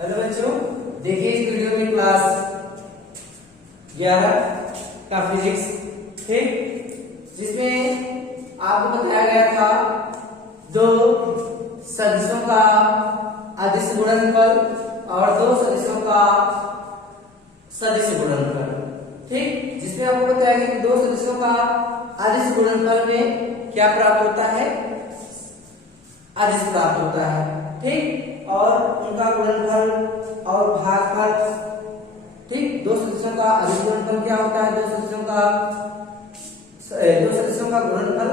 Hello बच्चों, देखिए इस वीडियो में क्लास 11 का फिजिक्स ठीक, जिसमें आपको बताया गया था दो सदिशों का अदिश गुणनफल और दो सदिशों का सदिश गुणनफल ठीक, जिसमें आपको बताया गया कि दो सदिशों का अदिश गुणनफल में क्या प्राप्त होता है, अदिश प्राप्त होता है ठीक, और उनका गुणनफल और भागफल ठीक। दो सदिशों का अदिश गुणनफल क्या होता है, दो सदिशों का गुणनफल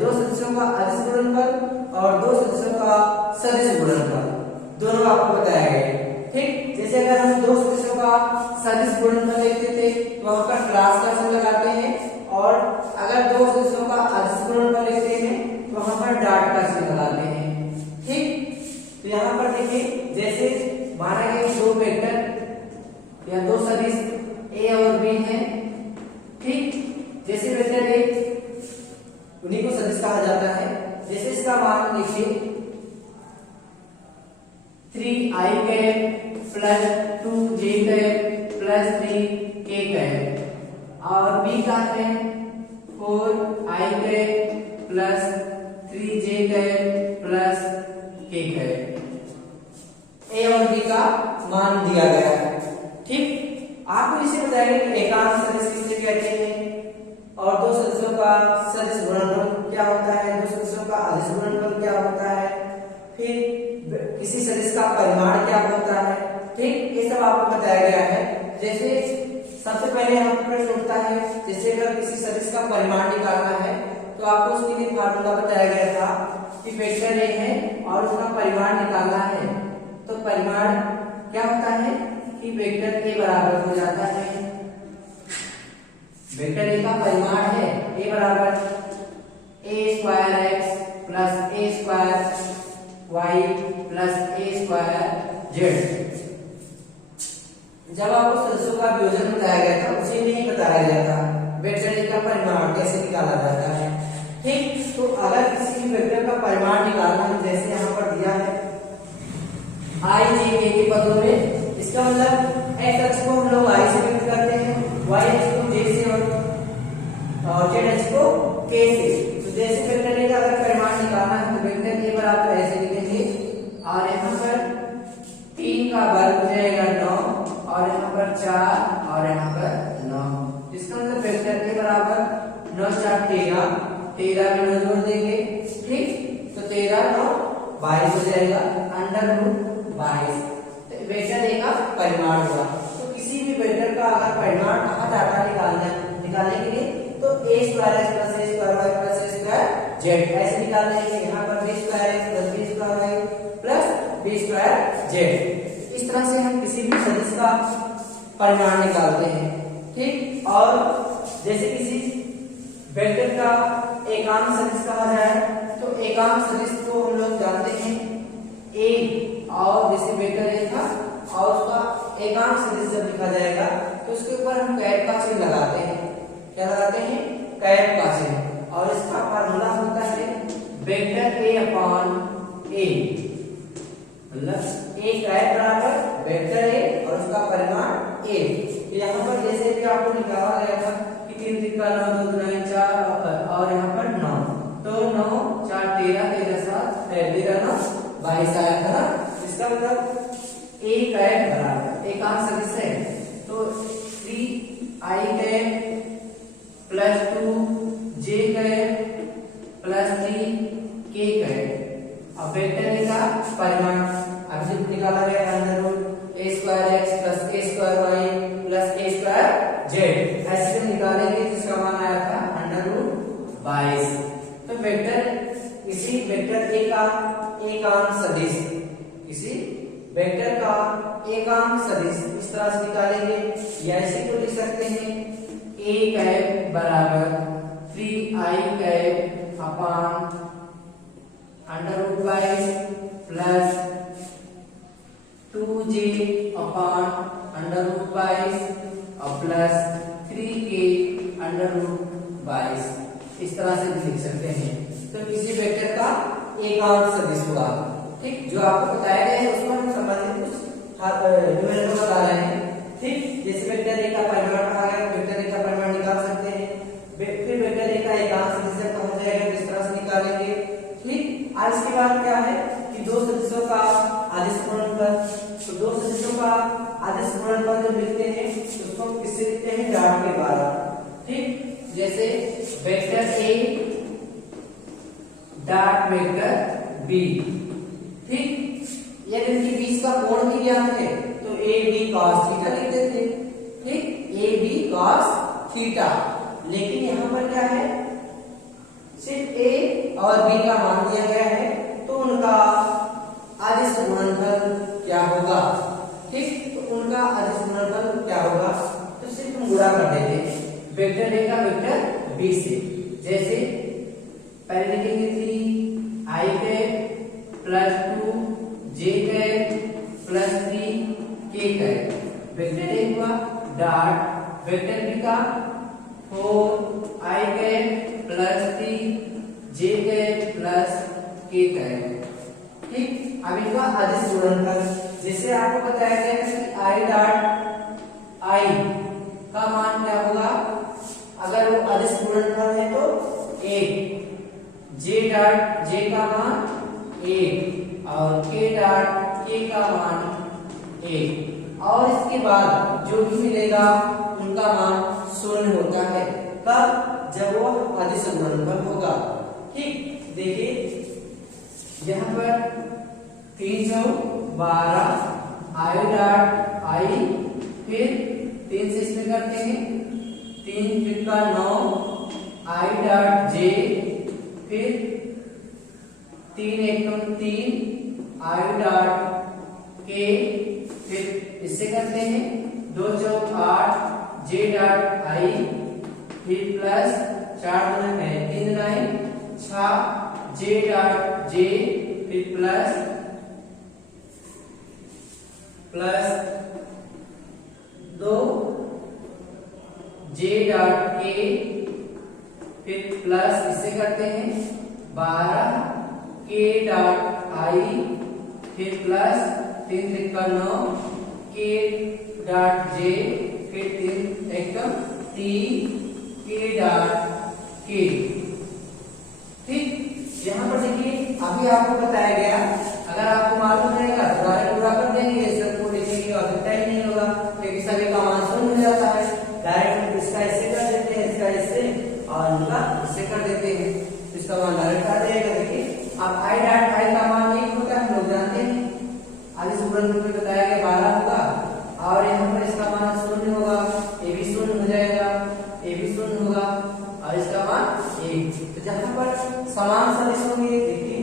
दो सदिशों का अदिश गुणनफल और दो सदिशों का सदिश गुणनफल दोनों आपको बताया गया ठीक। जैसे अगर हम दो सदिशों का सदिश गुणनफल लिखते थे तो वहां पर क्रॉस का चिन्ह लगाते हैं, और अगर दो सदिशों का अदिश गुणनफल लिखते हैं तो वहां पर डॉट का चिन्ह लगाते हैं ठीक। तो यहाँ पर देखिए, जैसे माना गया दो वेक्टर या दो सदिश ए और बी हैं ठीक। जैसे वेक्टर ए उन्हीं को सदिश कहा जाता है। जैसे इसका मान लिखिए 3i cap plus 2j cap plus 3k cap, और बी का है 4i cap plus 3j cap plus k cap. A और बी का मान दिया गया है ठीक। आपको इसे बताया कि एकांश सदिश किसे कहते हैं और दो सदिशों का सदिश गुणनफल क्या होता है, दो सदिशों का अदिश गुणनफल क्या होता है, फिर किसी सदिश का परिमाण क्या होता है ठीक, ये सब आपको बताया गया है। जैसे सबसे पहले हम प्रश्न उठता है, जैसे अगर किसी सदिश का परिमाण निकालना है तो आपको उसके लिए फार्मूला बताया गया था कि वेक्टर ए है और उसका परिमाण निकालना है, तो परिमाण क्या होता है कि वेक्टर ए बराबर हो जाता है, वेक्टर ए का परिमाण है ए बराबर ए square X plus A square Y plus A square Z. जब आपको सदिशों का वियोजन बताया गया था उसी में ही बताया गया था वेक्टर ए का परिमाण कैसे निकाला जाता है ठीक। तो अगर किसी भी वेक्टर का परिमाण निकालना है, जैसे यहाँ पर दिया है आई जे के पदों में, इसका मतलब एक्स अक्ष को हम लोग आई से व्यक्त करते हैं, वाई अक्ष को जे से और जेड अक्ष को के से। तो जैसे वेक्टर ए का अगर परिमाण निकालना है तो वेक्टर ए बराबर ऐसे लिखेंगे, और यहाँ पर 3 का वर्ग हो जाएगा 9, और यहाँ पर 4 और यहाँ पर 9। इसका मतलब वेक्टर ए बराबर 9 4 13, 13 में 9 जोड़ देंगे ठीक, तो 13 9 22 हो जाएगा अंडर रूट 22। तो वेक्टर ए का परिमाण हुआ। तो किसी भी वेक्टर का अगर परिमाण कहा जाता है निकालने के लिए तो A square X plus A square Y plus A square Z ऐसे निकालने के लिए यहाँ पर B square X plus B square Y plus B square Z. इस तरह से हम किसी भी सदिश का परिमाण निकालते हैं ठीक। और जैसे किसी वेक्टर का एकांश सदिश कहा जाए तो एकांश सदिश को हम लोग जानते हैं ए, और जैसे वेक्टर ए था और उसका एकांश सदिश जब लिखा जाएगा तो उसके ऊपर हम कैप का चिन्ह लगाते हैं। क्या लगाते हैं? कैप का चिन्ह। और इसका फार्मूला होता है वेक्टर ए अपॉन ए, मतलब ए कैप बराबर वेक्टर ए और उसका परिमाण ए। यहाँ पर जैसे भी आपको निकाला गया था कि 3 3 का 9 2 9 4 और यहाँ पर 9, तो 9 4 13 13 7 13 9 22 आया था ना। इसका मतलब ए कैप बराबर एकांश सदिश है तो 3i cap plus 2j cap plus 3k cap. अब वेक्टर ए का परिमाण अभी जब निकाला गया under root A square X plus A square Y plus A square Z, ऐसे जब निकालेंगे जिसका मान आया था अंडर रूट 22। तो वेक्टर इसी वेक्टर ए का एकांश सदिश, इसी वेक्टर का एकांश सदिश इस तरह से निकालेंगे, या इसी को लिख सकते हैं ए कैप बराबर 3i cap upon under root 22 plus 2j upon under root 22 और प्लस 3k अंडर रूट 22। इस तरह से लिख सकते हैं। तो किसी वेक्टर का एकांश सदिश होगा ठीक। जो आपको बताया गया है उसको हम संबंधित फिर 12। ठीक, जैसे vector A dot vector B. ठीक, यदि इनके बीच का कोण भी ज्ञात है तो ए बी कॉस थीटा लिख देते। ठीक, ए बी कॉस थीटा। लेकिन यहाँ पर क्या है, सिर्फ ए और बी का मान दिया गया है, तो उनका अदिश गुणनफल क्या होगा। ठीक, तो उनका अदिश गुणनफल क्या होगा, तो सिर्फ हम गुणा कर देते वेक्टर ए का वेक्टर बी से। जैसे पहले लिखेंगे 3 I cap plus 2 J cap plus 3 K cap. Vector A हुआ डॉट वेक्टर बी का 4 I cap plus 3 J cap plus K cap. ठीक, अब इनका अदिश गुणनफल, जैसे आपको बताया गया है कि आई डॉट आई का मान क्या होगा, अगर वो अदिश गुणनफल है तो 1, जे डॉट जे का मान 1 और के डॉट के का मान 1, और इसके बाद जो भी मिलेगा उनका मान 0 होता है। कब, जब वो अदिश गुणनफल होगा। ठीक, देखिए यहाँ पर 312 आई डॉट आई, फिर 3 से इसमें करते हैं 3 त्रिका 9 आई डॉट जे, फिर 3 एकम 3 आई डॉट के, फिर इससे करते हैं 2 चौक 8 जे डॉट आई, फिर प्लस 4 गुना है 3 9 6 जे डॉट जे, फिर प्लस 2 जे डॉट के, फिर प्लस इससे करते हैं 12 के डॉट आई, फिर प्लस 3 त्रिका 9 के डॉट जे, फिर 3 एकम 3 के डॉट के। ठीक, यहाँ पर देखिए अभी आपको बताया गया, अगर आपको मालूम रहेगा तो डायरेक्ट पूरा कर देंगे, इसको लिखने की आवश्यकता ही नहीं होगा क्योंकि सभी का मान 0 हो जाता है। डायरेक्ट इसका इससे कर देते हैं, इसका इससे और इनका इससे कर देते हैं, इसका मान डायरेक्ट आ जाएगा। देखिए अब आई डॉट आई का मान 1 होता है, हम लोग जानते हैं, अदिश गुणनफल में बताया गया 12 होगा, और यहाँ पर इसका मान 0 होगा, ए भी 0 हो जाएगा, ए भी 0 होगा और इसका मान 1। तो जहाँ पर समान सदिश होंगे, देखिए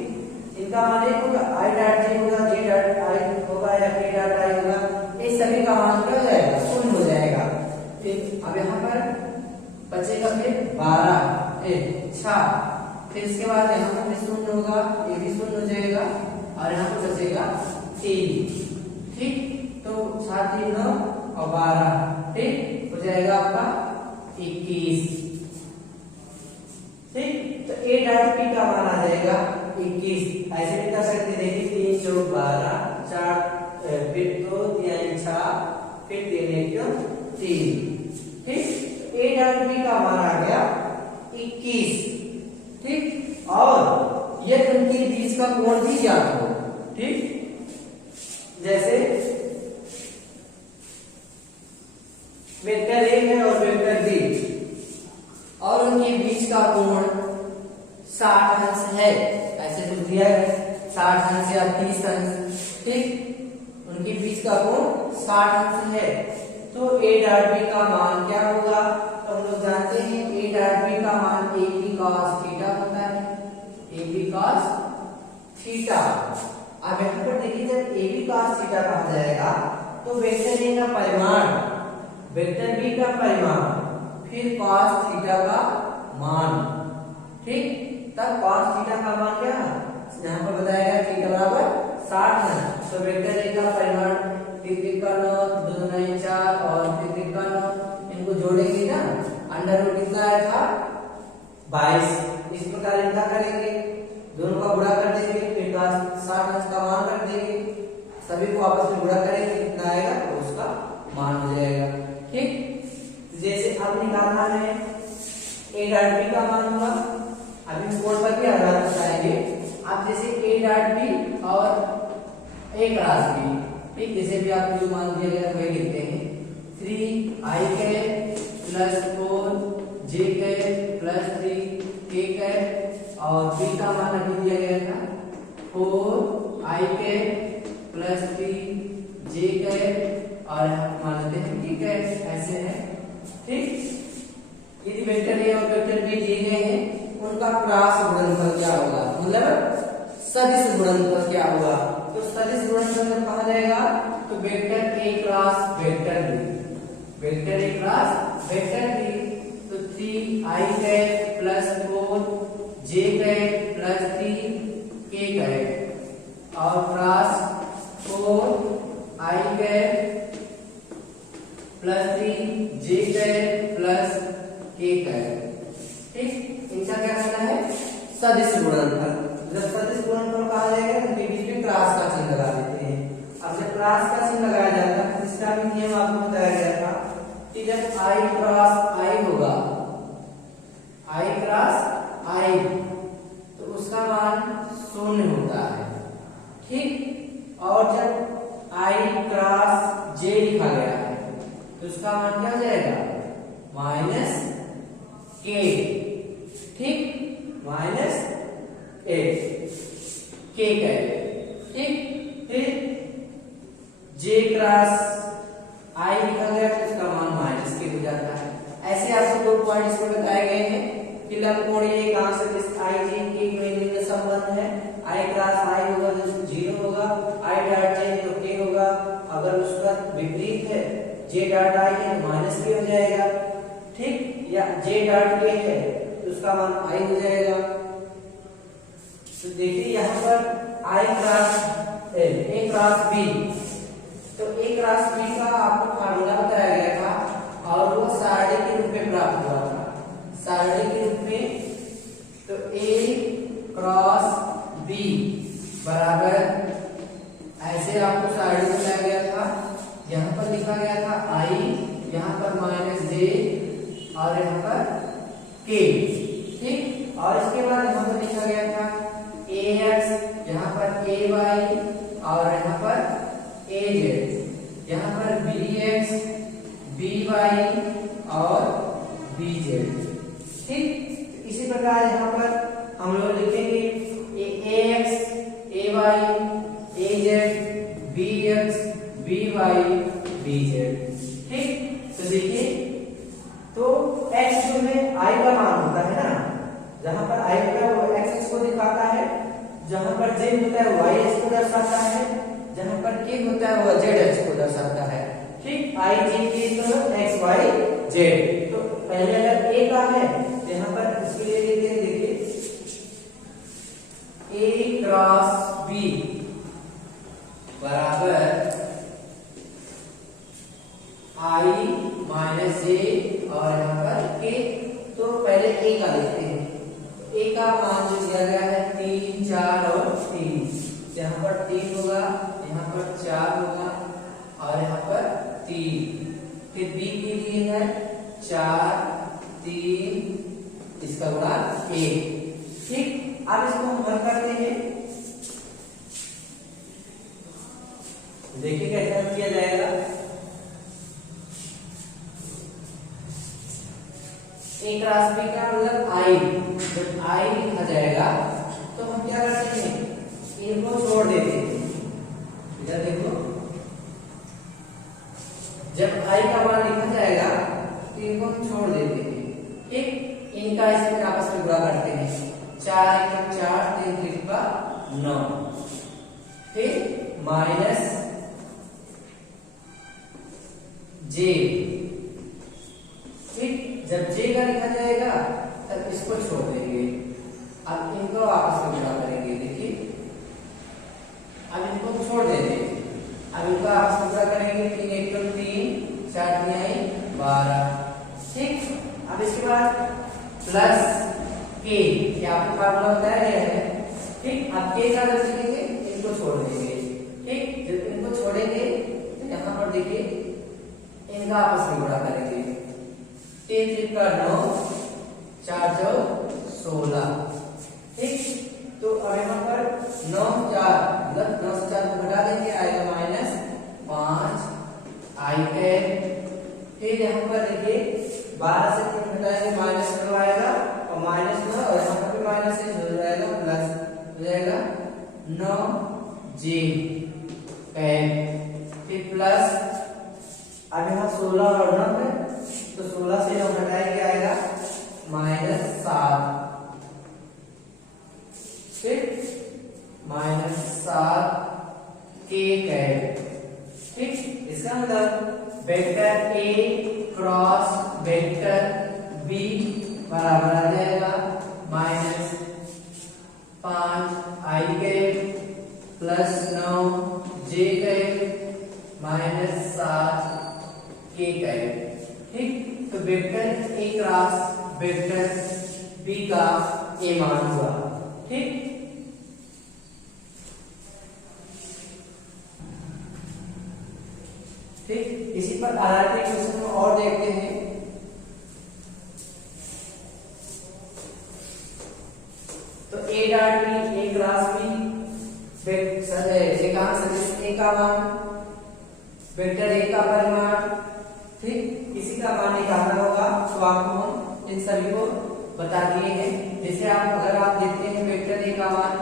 इनका मान 1 होगा, आई डॉट जे होगा, जे डॉट आई होगा या के डॉट आई होगा, इस सभी का मान क्या हो जाएगा, 0 हो जाएगा। ठीक, अब यहाँ पर बचेगा फिर 6, फिर इसके बाद यहाँ पर भी 0 होगा, ये भी 0 हो जाएगा और यहाँ पर बचेगा 3। ठीक, तो 7 3 9 और 12, ठीक हो जाएगा आपका 21। ठीक, तो ए डॉट पी का मान आ जाएगा 21। ऐसे भी कर सकते, देखिए 3 चौक 12 4 फिर 2 3 6 फिर 3 1 3। ठीक, ए डॉट बी का मान आ गया 21। ठीक, और यदि उनके बीच का कोण भी ज्ञात हो, ठीक, जैसे वेक्टर ए है और वेक्टर बी और उनके बीच का कोण 60 अंश है, ऐसे कुछ दिया है 60 अंश या 30 अंश। ठीक, उनके बीच का कोण 60 अंश है, तो ए डॉट बी का मान क्या होगा, तो हम लोग जानते हैं ए डॉट बी का मान ए बी कॉस थीटा होता है, ए बी कॉस थीटा। अब यहाँ पर देखिए जब ए बी कॉस थीटा कहा जाएगा तो वेक्टर ए का परिमाण, वेक्टर बी का परिमाण, फिर कॉस थीटा का मान। ठीक, तब कॉस थीटा का मान क्या है, यहाँ पर बताया गया थीटा बराबर 60 है, तो वेक्टर ए का परिमाण 3 त्रिका 9 2 9 4 और 3 त्रिका 9, इनको जोड़ेंगे ना, अंडर रूट कितना आया था 22। इस प्रकार इनका करेंगे, दोनों का गुणा कर देंगे, फिर 60 अंश का मान रख देंगे, सभी को आपस में गुणा करेंगे, कितना आएगा तो उसका मान हो जाएगा। ठीक, जैसे अब निकालना है ए डॉट बी का मान होगा, अभी कोण पर भी आधार बताएंगे। आप जैसे ए डॉट बी और एक राशि, ठीक, जैसे भी आपको जो मान दिया गया वही लिखते हैं 3 I cap plus 4 J cap plus 3 K cap और बी का मान अभी दिया गया था 4 I cap plus 3 J cap और मान लेते हैं के कैप ऐसे है। ठीक, यदि वेक्टर ए और वेक्टर बी दिए गए हैं उनका क्रॉस गुणनफल क्या होगा, मतलब सदिश गुणनफल क्या होगा। तो सदिश गुणनफल जब कहा जाएगा तो vector A cross vector B, vector A cross vector B, तो 3 I cap plus 4 J cap plus 3 K cap और cross 4 I cap plus 3 J cap plus K cap. ठीक, इनका क्या करना है सदिश गुणनफल। जब सदिश गुणनफल कहा जाएगा तो बीच में क्रॉस का चिन्ह लगा देते हैं। अब जब क्रॉस का चिन्ह लगाया जाता है इसका भी नियम आपको बताया गया था कि जब आई क्रॉस आई होगा, आई क्रॉस आई, तो उसका मान 0 होता है। ठीक, और जब आई क्रॉस जे लिखा गया है तो उसका मान क्या हो जाएगा माइनस के। ठीक, माइनस के कैप। ठीक, फिर जे क्रॉस आई लिखा गया तो उसका मान माइनस के हो जाता है। ऐसे आपको 2 पॉइंट इसमें बताए गए हैं कि लंबकोणीय एक कहां से जिस आई जे के में संबंध है, आई क्रॉस आई होगा तो 0 होगा, आई डॉट जे तो के होगा, अगर उसका विपरीत है जे डॉट आई है तो माइनस के हो जाएगा। ठीक, या जे डॉट के है तो उसका मान आई हो जाएगा। तो देखिए यहाँ पर आई क्रॉस ए क्रॉस बी, तो ए क्रॉस बी का आपको फार्मूला बताया गया था और वो सारणी के रूप में प्राप्त हुआ था, सारणी के रूप में। तो ए क्रॉस बी बराबर ऐसे आपको सारणी बताया गया था। यहाँ पर लिखा गया था आई, यहाँ पर माइनस जे और यहाँ पर के। ठीक, और इसके बाद यहाँ पर लिखा गया था ए एक्स, यहाँ पर ए वाई और यहाँ पर ए जेड, यहाँ पर बी एक्स बी वाई और बी जेड। ठीक, इसी प्रकार यहाँ पर हम लोग लिखेंगे A X A Y A Z B X B Y B Z. ठीक, तो देखिए तो x जो है i का मान होता है ना, जहां पर i होता है वो x को दिखाता है, जहां पर z होता है y x को दर्शाता है, जहां पर k होता है वो z x को दर्शाता है। ठीक, i j k तो x y z। तो पहले अगर a का है तो यहां पर इसके लिए लिखते हैं, देखिए a क्रॉस b बराबर i माइनस जे और यहाँ पर के। तो पहले ए का लिखते हैं, तो ए का मान जो दिया गया है 3 4 और 3, यहाँ पर 3 होगा, यहाँ पर 4 होगा और यहाँ पर 3। फिर बी के लिए है 4 3 इसका गुणा 1। ठीक, अब इसको हम हल करते हैं, देखिए कैसे हल किया जाएगा। ए क्रॉस बी का मतलब आई, जब आई लिखा जाएगा तो हम क्या करते हैं इनको छोड़ देते हैं। इधर देखो, जब आई का मान लिखा जाएगा तो इनको हम छोड़ देते हैं। ठीक, इनका इसमें आपस में गुणा करते हैं, 4 1 4 3 3 का 9, फिर माइनस जे। ठीक, जब जे का लिखा जाएगा तब इसको छोड़ देंगे, अब इनको आपस में गुणा करेंगे। देखिए अब इनको छोड़ देते हैं, अब इनको आपस में गुणा करेंगे, 3 1 3 4 3 12। ठीक, अब इसके बाद प्लस के, क्या आपको फार्मूला बताया गया है। ठीक, अब के का जब लिखेंगे इनको छोड़ देंगे। ठीक, जब इनको छोड़ेंगे तो यहाँ पर देखिए इनका आपस में गुणा करेंगे, 3 3 का 9 4 4 16। ठीक, तो अब यहाँ पर 9 4 मतलब 9 से 4 को घटा देंगे, आएगा माइनस 5 आई है। फिर यहाँ पर देखिए 12 से 3 घटाएंगे माइनस 9 आएगा और माइनस 9 और यहाँ पर भी माइनस से हो जाएगा प्लस हो जाएगा 9j फिर प्लस अब यहाँ 16 और 9 है तो 16 से 9 घटाएंगे आएगा माइनस 7 फिर माइनस 7 k कैप। ठीक, इसका मतलब vector a cross vector b बराबर आ जाएगा minus 5 i cap plus 9 j cap minus 7 k cap. ठीक, तो vector a cross vector b का a मान हुआ। ठीक, ठीक, इसी पर आधारित क्वेश्चन में और देखते हैं। तो a dot b a cross b एकांक सदिश a का मान वेक्टर a का परिमाण। ठीक, इसी का मान निकालना होगा तो आपको हम इन सभी को बता दिए हैं। जैसे आप अगर आप देखते हैं वेक्टर a का मान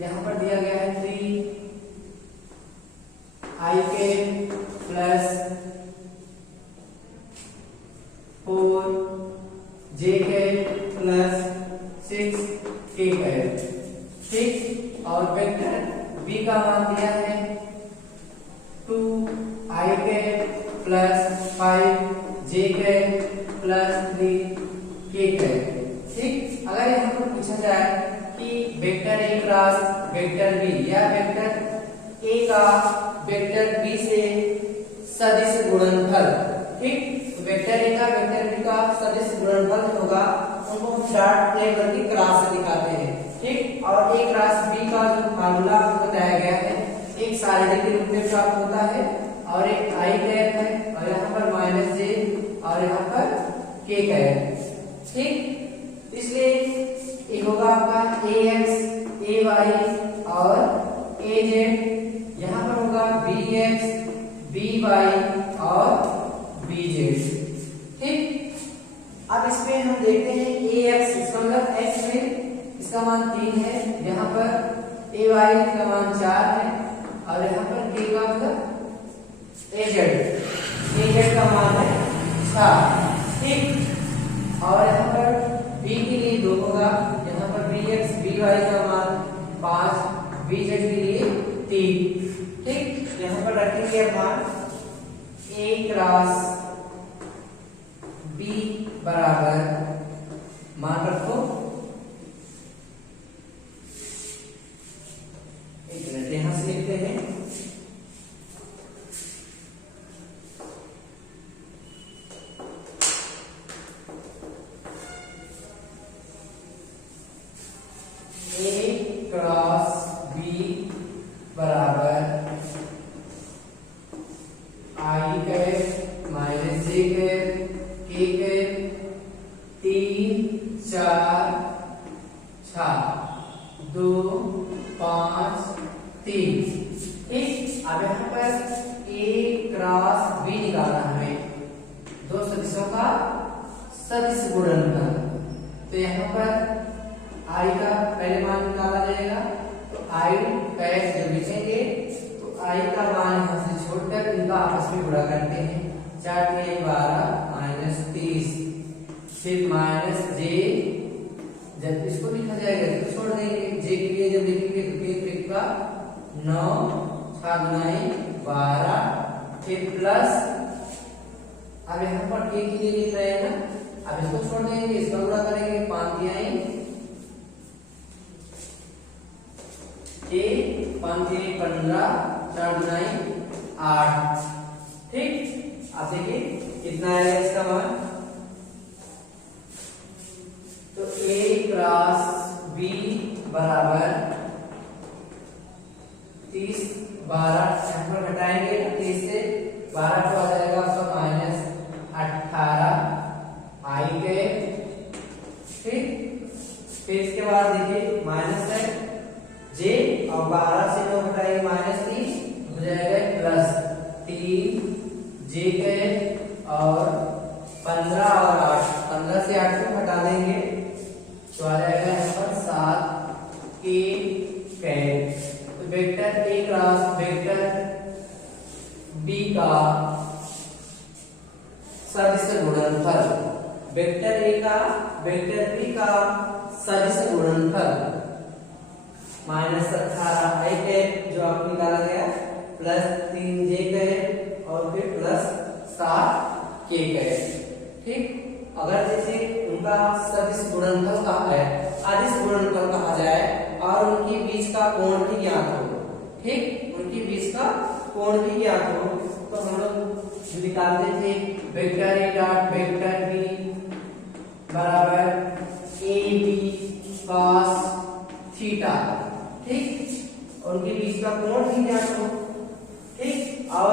यहाँ पर दिया गया है 3 i के प्लस 4 j के प्लस 6 k के। ठीक, और वेक्टर b का मान दिया है 2 i के प्लस 5 j के प्लस 3 k के। ठीक, अगर यहाँ पर पूछा जाए कि vector a cross vector b या वेक्टर a का वेक्टर b से सदिश गुणनफल। ठीक, वेक्टर a का वेक्टर b का सदिश गुणनफल होगा उनको हम डॉट प्ले करके क्रॉस से दिखाते हैं। ठीक, और a क्रॉस b का जो फार्मूला बताया गया है एक सारिणी के रूप में प्राप्त होता है और एक i कैप है और यहाँ पर माइनस j और यहाँ पर k कैप। ठीक, इसलिए ये होगा आपका ax ay और az, यहाँ पर होगा bx by और bz। ठीक, अब इसमें हम देखते हैं ax इसका मतलब x में इसका मान 3 है, यहाँ पर ay का मान 4 है और यहाँ पर k का मतलब az का मान है 6। ठीक, और यहाँ पर b के लिए 2 होगा, यहाँ पर bx by का मान 5 bz के लिए 3। ठीक, यहाँ पर रखेंगे मान a क्रॉस b बराबर मान रखो, एक मिनट यहाँ से लिखते हैं a क्रॉस b बराबर i cap minus j cap k cap 3 4 6 2 5 3। ठीक, अब यहाँ पर a क्रॉस b निकालना हमें दो सदिशों का सदिश गुणनफल। तो यहाँ पर i का पहले मान निकाला जाएगा तो i कैप जब लिखेंगे तो i का मान यहाँ से छोड़कर इनका आपस में गुणा करते हैं 4 3 12 माइनस 30 फिर माइनस j, जब इसको लिखा जाएगा तो छोड़ देंगे j के लिए जब लिखेंगे तो k त्रिका 9 7 9 12 फिर प्लस अब यहाँ पर k के लिए लिख रहे हैं ना, अब इसको छोड़ देंगे इसका गुणा करेंगे 5 तिहाई a 5 3 15 4 9 8। ठीक, अब देखिए कितना आएगा इसका मान, तो a क्रॉस b बराबर 30 12 यहाँ पर घटाएंगे 30 से 12 को आ जाएगा आपका माइनस 18 i कैप। ठीक, फिर इसके बाद देखिए माइनस है j और 12 से 9 घटाएंगे माइनस 30 हो जाएगा प्लस 3 j कैप और 15 का सदिश गुणनफल, वेक्टर ए का वेक्टर बी का सदिश गुणनफल -18 i कैप जो आपको निकाला गया प्लस 3j कैप और फिर प्लस 7k कैप। ठीक, अगर जैसे उनका सदिश गुणनफल कहा है, अदिश गुणनफल कहा जाए और उनके बीच का कोण भी ज्ञात हो, ठीक, उनके बीच का कोण भी ज्ञात हो, तो हम लोग निकालते थे vector A dot vector B बराबर ए बी कॉस थीटा। ठीक, उनके बीच का कोण भी ज्ञात हो। ठीक, और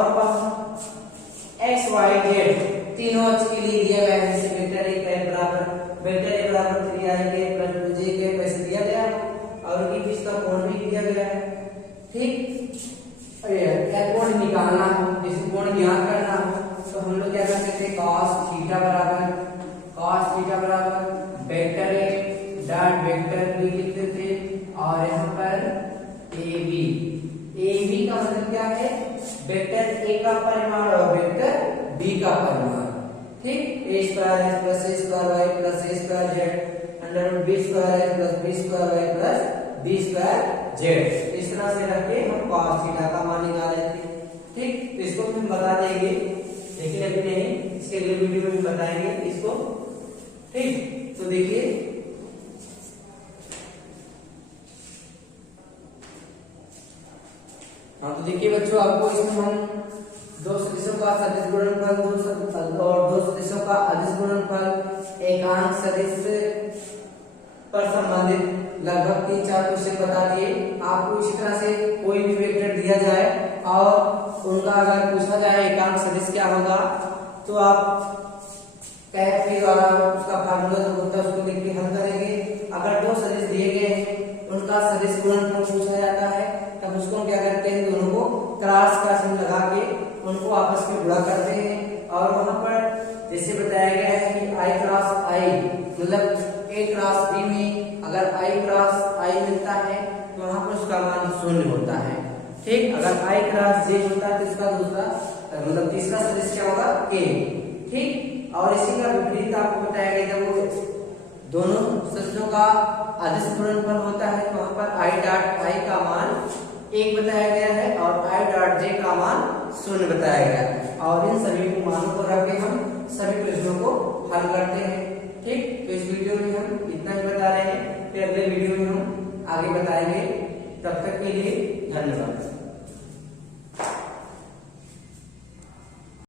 एक्स वाई जेड तीनों अक्ष के लिए दिया गया है, जैसे वेक्टर ए बराबर 3i के प्लस 2j के वैसे दिया गया और उनके बीच का कोण भी दिया गया है। ठीक, क्या कोण निकालना हो, जैसे कोण ज्ञात करना हो, तो हम लोग क्या करते थे cos थीटा बराबर vector A dot vector B लिखते थे और यहाँ पर ए बी का मतलब क्या है, वेक्टर ए का परिमाण और वेक्टर बी का परिमाण। ठीक, a स्क्वायर है plus a square y plus a square z under root b square है plus b square y plus b square z। इस तरह से रख के हम cos थीटा का मान निकाले थे। ठीक, तो इसको हम बता देंगे, लेकिन अभी नहीं, इसके अगले वीडियो में बताएंगे इसको। ठीक, तो देखिए हाँ, तो देखिए बच्चों, आपको इसमें हम दो सदिशों का सदिश गुणनफल और दो सदिशों का अदिश गुणनफल, एकांक सदिश पर संबंधित लगभग 3-4 क्वेश्चन बता दिए। आपको इसी तरह से कोई भी वेक्टर दिया जाए और उनका अगर पूछा जाए एकांक सदिश क्या होगा, तो आप कैप के द्वारा उसका फार्मूला जो होता है उसको लिख के हल करेंगे। अगर दो सदिश दिए गए हैं, उनका सदिश गुणनफल पूछा जाता है, तब उसको हम क्या करते हैं, दोनों को क्रॉस का चिन्ह लगा के उनको आपस में गुणा करते हैं। और वहां पर जैसे बताया गया है कि i क्रॉस i मतलब a क्रॉस b में अगर i क्रॉस i मिलता है तो वहां पर उसका मान 0 होता है। ठीक, अगर i क्रॉस j होता है तो इसका दूसरा मतलब तीसरा सदिश क्या होगा, k। ठीक, और इसी का विपरीत आपको बताया गया, जब वो दोनों सदिशों का अदिश गुणनफल होता है तो वहां पर i डॉट i का मान 1 बताया गया है और i डॉट j का मान 0 बताया गया है, और इन सभी को मानों को रख के हम सभी प्रश्नों को हल करते हैं। ठीक, तो इस वीडियो में हम इतना ही बता रहे हैं, फिर अगले वीडियो में हम आगे बताएंगे। तब तक के लिए धन्यवाद।